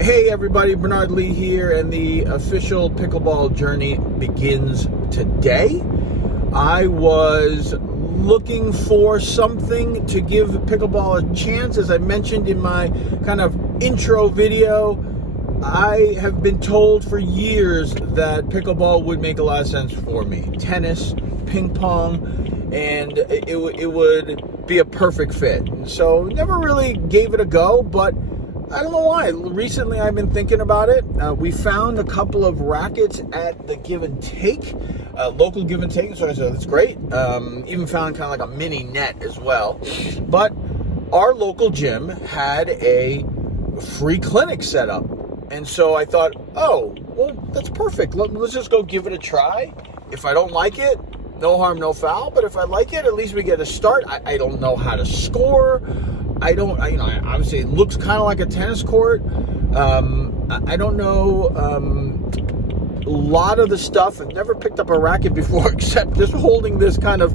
Hey everybody, Bernard Lee here, and the official pickleball journey begins today. I was looking for something to give pickleball a chance. As I mentioned in my kind of intro video, I have been told for years that pickleball would make a lot of sense for me. Tennis, ping pong, and it would be a perfect fit. And so never really gave it a go, but I don't know why. Recently, I've been thinking about it. We found a couple of rackets at the Give and Take, local Give and Take, so I said, that's great. Even found kind of like a mini net as well. But our local gym had a free clinic set up. And so I thought, oh, well, that's perfect. Let's just go give it a try. If I don't like it, no harm, no foul. But if I like it, at least we get a start. I don't know how to score. Obviously it looks kind of like a tennis court. I don't know a lot of the stuff. I've never picked up a racket before except just holding this kind of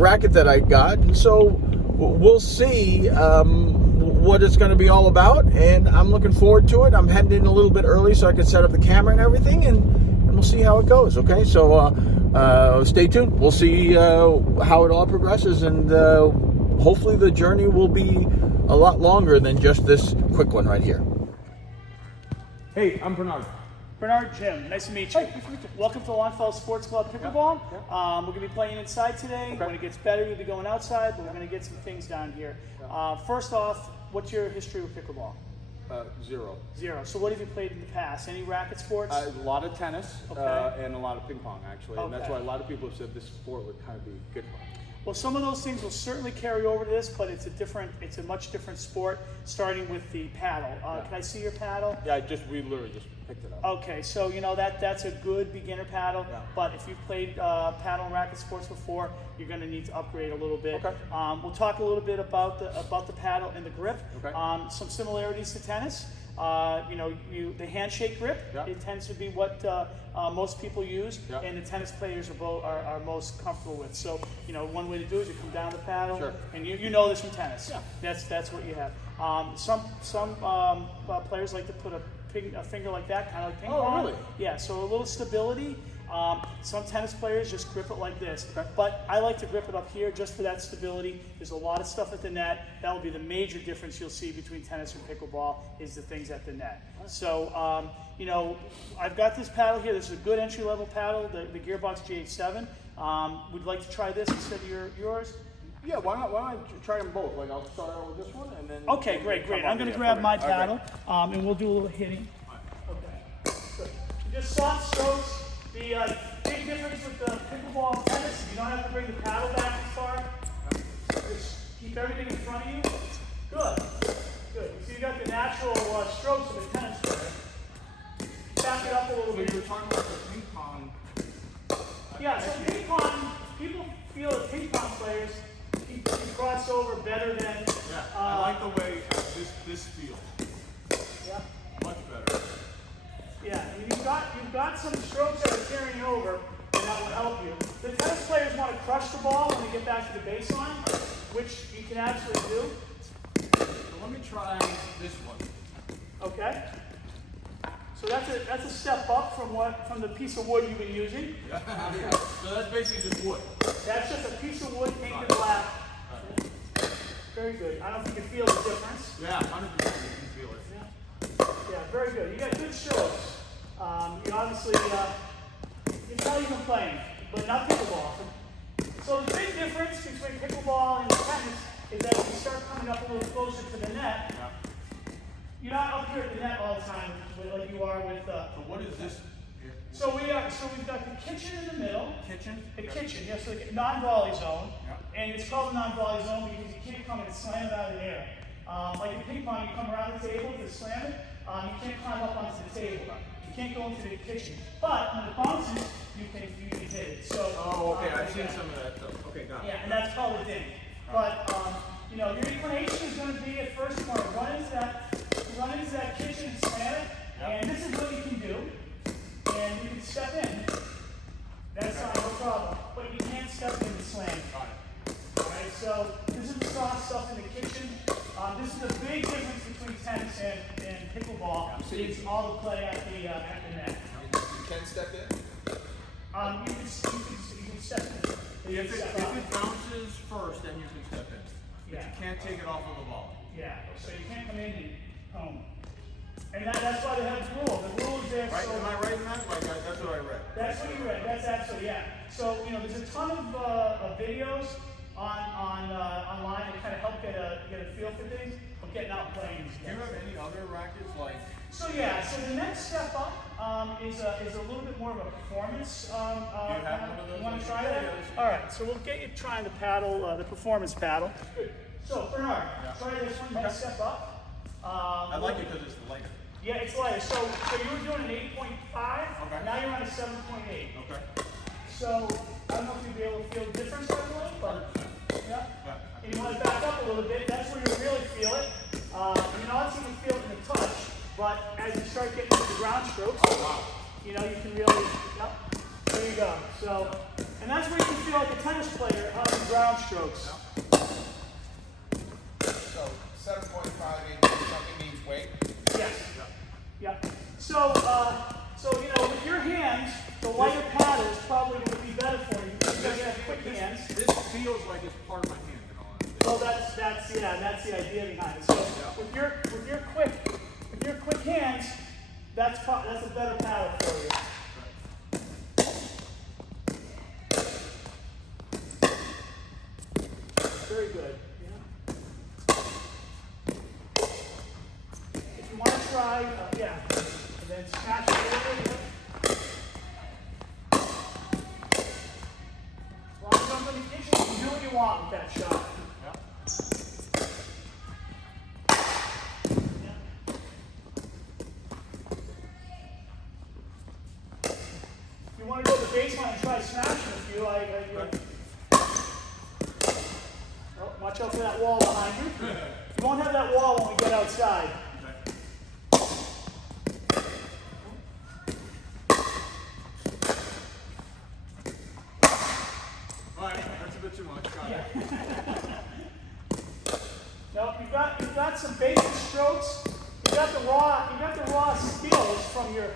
racket that I got. And so we'll see what it's going to be all about. And I'm looking forward to it. I'm heading in a little bit early so I can set up the camera and everything. And we'll see how it goes, okay? So stay tuned. We'll see how it all progresses. And hopefully the journey will be a lot longer than just this quick one right here. Hey, I'm Bernard. Bernard, Jim, nice to meet you. Hey, nice to meet you. Welcome to Longfellow Sports Club Pickleball. Yeah. We're going to be playing inside today. Okay. When it gets better, we'll be going outside, but we're going to get some things down here. First off, what's your history with pickleball? Zero. Zero. So what have you played in the past? Any racket sports? A lot of tennis Okay. And a lot of ping pong, actually. And that's Okay. why a lot of people have said this sport would kind of be good for me. Well, some of those things will certainly carry over to this, but it's a much different sport, starting with the paddle. Can I see your paddle? Yeah, we literally just picked it up. Okay, so that's a good beginner paddle, Yeah. but if you've played paddle and racket sports before, you're going to need to upgrade a little bit. Okay. We'll talk a little bit about the paddle and the grip. Okay. Some similarities to tennis. The handshake grip, Yeah. it tends to be what most people use, Yeah. and the tennis players are most comfortable with. So, one way to do it is you come down the paddle, Sure. and you know this from tennis. Yeah. That's what you have. Some players like to put a finger like that, kind of like ping pong. Oh, really? Yeah, so a little stability. Some tennis players just grip it like this, Okay. but I like to grip it up here just for that stability. There's a lot of stuff at the net. That will be the major difference you'll see between tennis and pickleball is the things at the net. So, I've got this paddle here. This is a good entry-level paddle, the Gearbox GH7. We'd like to try this instead of yours. Yeah, why not try them both? Like, I'll start out with this one, and then... Okay, great. I'm going to grab my paddle, and we'll do a little hitting. Okay, good. Just soft strokes. The big difference with the pickleball and tennis, you don't have to bring the paddle back as far. Just keep everything in front of you. Good. So you got the natural strokes of the tennis player. Back it up a little So bit. you were talking about the ping pong... Yeah, so ping pong, people feel that ping pong players can cross over better than... Yeah, I like the way this feels. Yeah. Much better. Yeah, and you've got some strokes that are carrying over, and that will help you. The tennis players want to crush the ball when they get back to the baseline, which you can absolutely do. So let me try this one. Okay. So that's a step up from the piece of wood you've been using. So that's basically just wood. That's just a piece of wood painted black. Very good. I don't think you feel the difference. Yeah, 100% you can feel it. Yeah, very good. You got good strokes. You obviously, you can tell you've been playing, but not pickleball. So the big difference between pickleball and tennis is that if you start coming up a little closer to the net, you're not up here at the net all the time like you are with. So what is this? So we've got the kitchen in the middle. Kitchen? The kitchen, yes, so the non-volley zone. And it's called the non-volley zone because you can't come and slam it out of the air. Like in ping pong, you come around the table to slam it. You can't climb up onto the table. You can't go into the kitchen. But when it bounces, you can hit it. So. Oh, okay. I've seen some of that stuff. Okay, got it. Yeah, and that's called a ding. But your inclination is going to be at first you want to run into that kitchen and slam it. And this is what you can do. And you can step in. That's fine, no problem. But you can't step in and slam. Alright, so this is the soft stuff in the kitchen. This is the big difference between tennis and pickleball. pickleball is all the play at the net. You can step in? You can step in. If it bounces first, then you can step in. But Yeah. you can't take it off of the ball. Yeah, so you can't come in and home. And that's why they have the rule. The rule is there Right? so... Am I right in that? Like, that's what I read. That's what you read. That's absolutely, yeah. So, there's a ton of videos online that kind of help get a feel for things, but getting out and playing. Do you have any other rackets like? So the next step up is a little bit more of a performance. Do you have one of those? You want to try that? All right, so we'll get you trying the paddle, the performance paddle. Good. So Bernard, try this one. Next step up. I like it because it's lighter. Yeah, it's lighter. So you were doing an 8.5. Okay. Now you're on a 7.8. Okay. So I don't know if you'll be able to feel the difference right away, but yeah. And you want to back up a little bit. That's where you really feel it. You're not even feel it in the touch, but as you start getting into the ground strokes, you can really, there you go. So, and that's where you can feel like a tennis player on the ground strokes. So 7.5 something means weight? Yes. Yeah. So, with your hands, the lighter paddle is probably going to be better for you because you're going to have quick hands. This feels like it's part of my hand and all that. Well, that's the idea behind it. So with your quick hands, that's a better paddle for you. Very good. If you want to try, and then smash it over. As long as I'm going to get you can do what you want with that shot. If you want to go to the baseline and try smashing a few, watch out for that wall behind you. You won't have that wall when we get outside. Alright, that's a bit too much. Got it. Now you've got some basic strokes. You've got the raw skills from your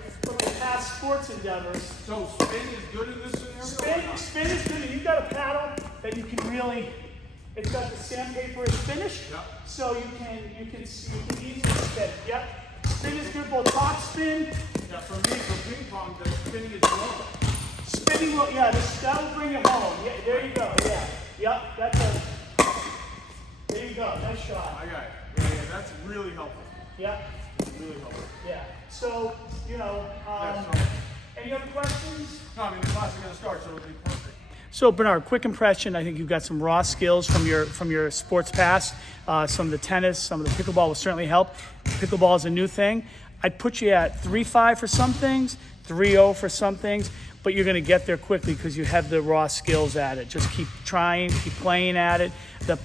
past sports endeavors. So spin is good in this scenario? Spin is good, and you've got a paddle that you can really. It's got the sandpaper is finished, so you can easily spin. Yep. Spin is good, both top spin. Yeah, for me, for ping pong, the spinning is low. Spinning will, that will bring it home. Yeah, there you go. Yeah. Yep. There you go. Nice shot. I got it. Yeah, that's really helpful. Yep. Really helpful. Yeah. So any other questions? No, I mean the class is going to start, so it'll be perfect. So Bernard, quick impression. I think you've got some raw skills from your sports past. Some of the tennis, some of the pickleball will certainly help. Pickleball is a new thing. I'd put you at 3.5 for some things, 3.0 for some things, but you're going to get there quickly because you have the raw skills at it. Just keep trying, keep playing at it.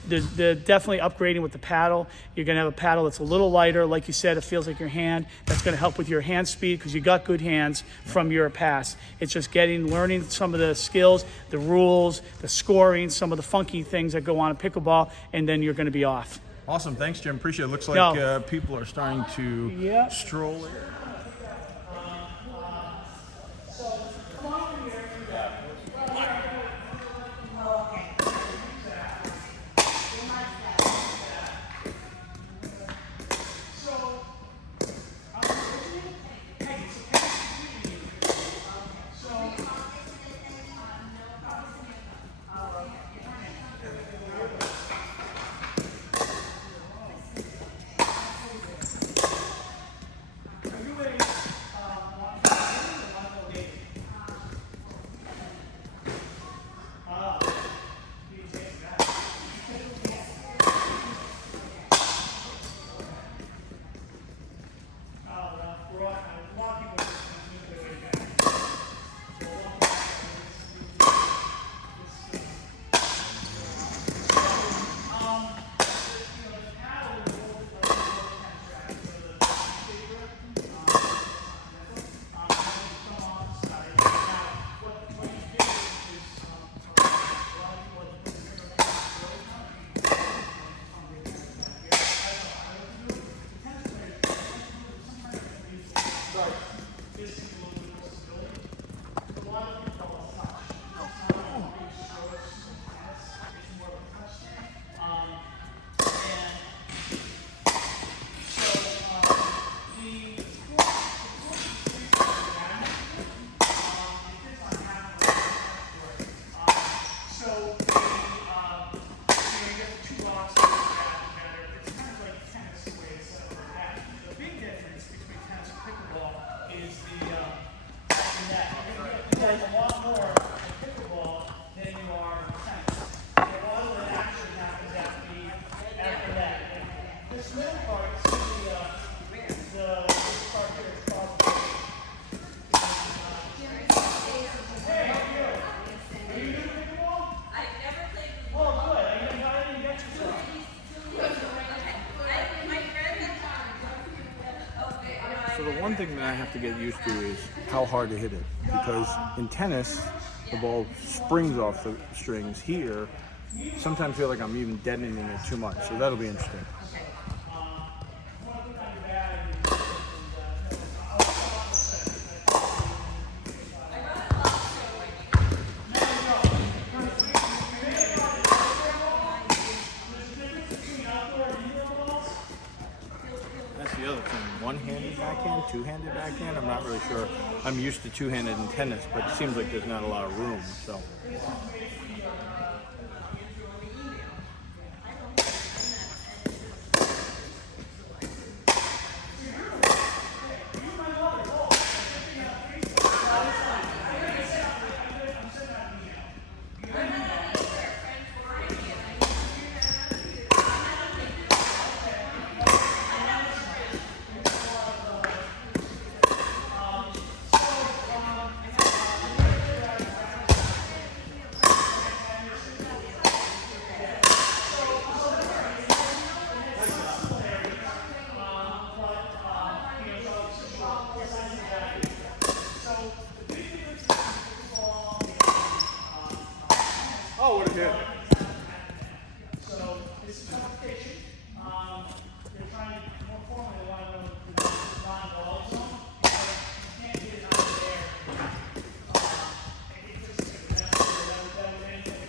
They're definitely upgrading with the paddle. You're going to have a paddle that's a little lighter. Like you said, it feels like your hand. That's going to help with your hand speed because you got good hands from your past. It's just learning some of the skills, the rules, the scoring, some of the funky things that go on in pickleball, and then you're going to be off. Awesome. Thanks, Jim. Appreciate it. Looks like people are starting to stroll in. So the one thing that I have to get used to is how hard to hit it, because in tennis, the ball springs off the strings. Here, sometimes I feel like I'm even deadening it too much, so that'll be interesting. That's the other thing. One-handed backhand, two-handed backhand. I'm not really sure. I'm used to two-handed in tennis, but it seems like there's not a lot of room. So. Oh, what a hit. So this is competition. They're trying to more formally, they want to know the non-ball zone. But you can't get it out of there. It just that was anything.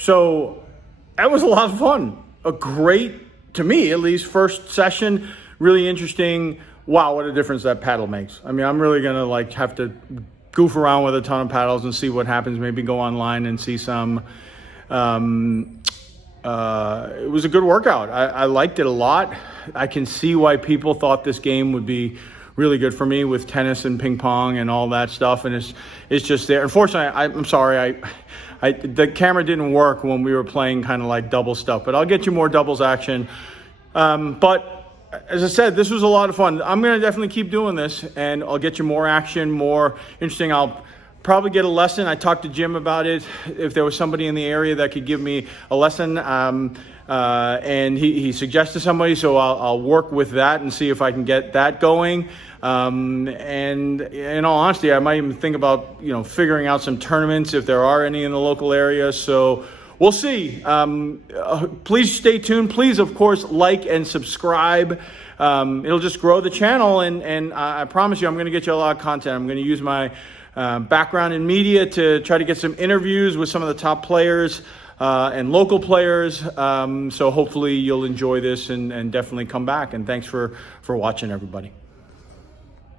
So that was a lot of fun. A great, to me at least, first session. Really interesting. Wow, what a difference that paddle makes. I mean, I'm really gonna like have to goof around with a ton of paddles and see what happens. Maybe go online and see some. It was a good workout. I liked it a lot. I can see why people thought this game would be really good for me with tennis and ping pong and all that stuff. And it's just there. Unfortunately, I'm sorry. The camera didn't work when we were playing kind of like double stuff, but I'll get you more doubles action. But as I said, this was a lot of fun. I'm going to definitely keep doing this, and I'll get you more action, more interesting. I'll probably get a lesson. I talked to Jim about it. If there was somebody in the area that could give me a lesson, and he suggested somebody, so I'll work with that and see if I can get that going. And in all honesty, I might even think about, figuring out some tournaments if there are any in the local area. So we'll see. Please stay tuned. Please, of course, like and subscribe. It'll just grow the channel, and I promise you, I'm going to get you a lot of content. I'm going to use my background in media to try to get some interviews with some of the top players and local players. So hopefully you'll enjoy this and definitely come back. And thanks for watching, everybody.